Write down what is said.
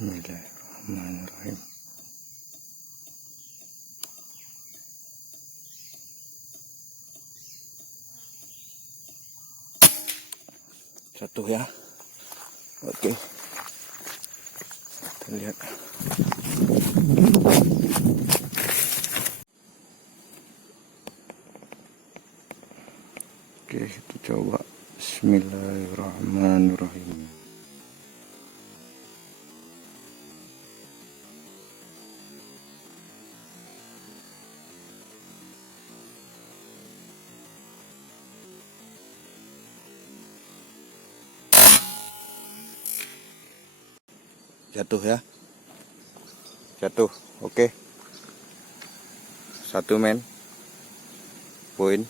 Bismillahirrahmanirrahim. Satu ya. Oke. Kita lihat. Oke, kita coba. Bismillahirrahmanirrahim. Jatuh ya. Jatuh. Oke. Satu men. Poin.